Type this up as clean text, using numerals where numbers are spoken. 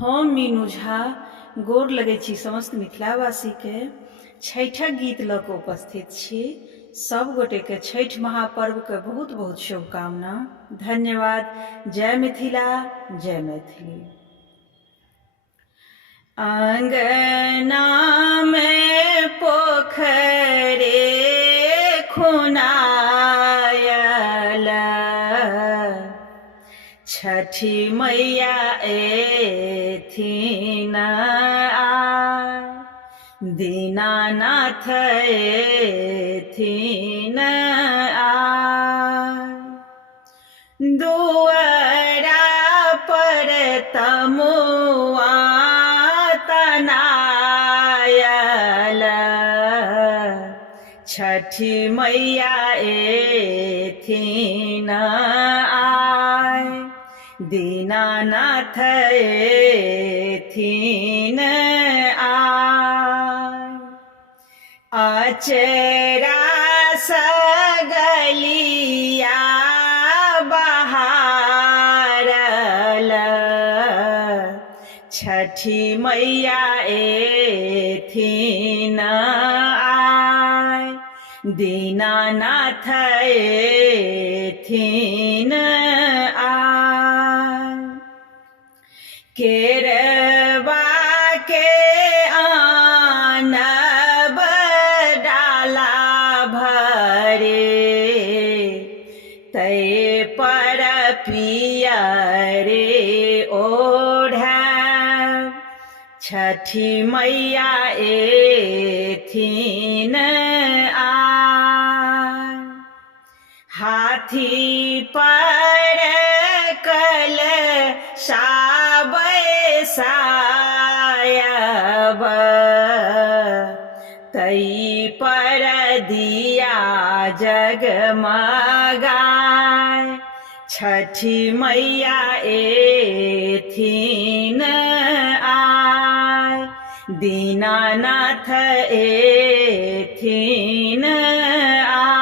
हम मीनू झा गोर लगै छी समस्त मिथिलावासी के छठिक गीत लऽ कऽ उपस्थित छी। सब गोटे के छठि महापर्व के बहुत बहुत शुभकामना। धन्यवाद। जय मिथिला, जय मैथिली। अंगना में पोखरे खुनायल, छठी मैया एथिन आय, दीनानाथ एथिन आय। दुआरा पर तमुआ तनायल, छठी मैया एथिन आय, दीनानाथ एथिन आय। अचरा सगलिया बहारल, छठी मैया एथिन आय, दीनानाथ एथिन आय। केरवा के आनब डाला भरे, तै पर पियरे ओढ़ब, छठी मैया एथिन आय। हाथी पर कलशा बैसायब, तै पर दिया जगमगाय, छठी मैया एथिन आय, दीनानाथ एथिन आय।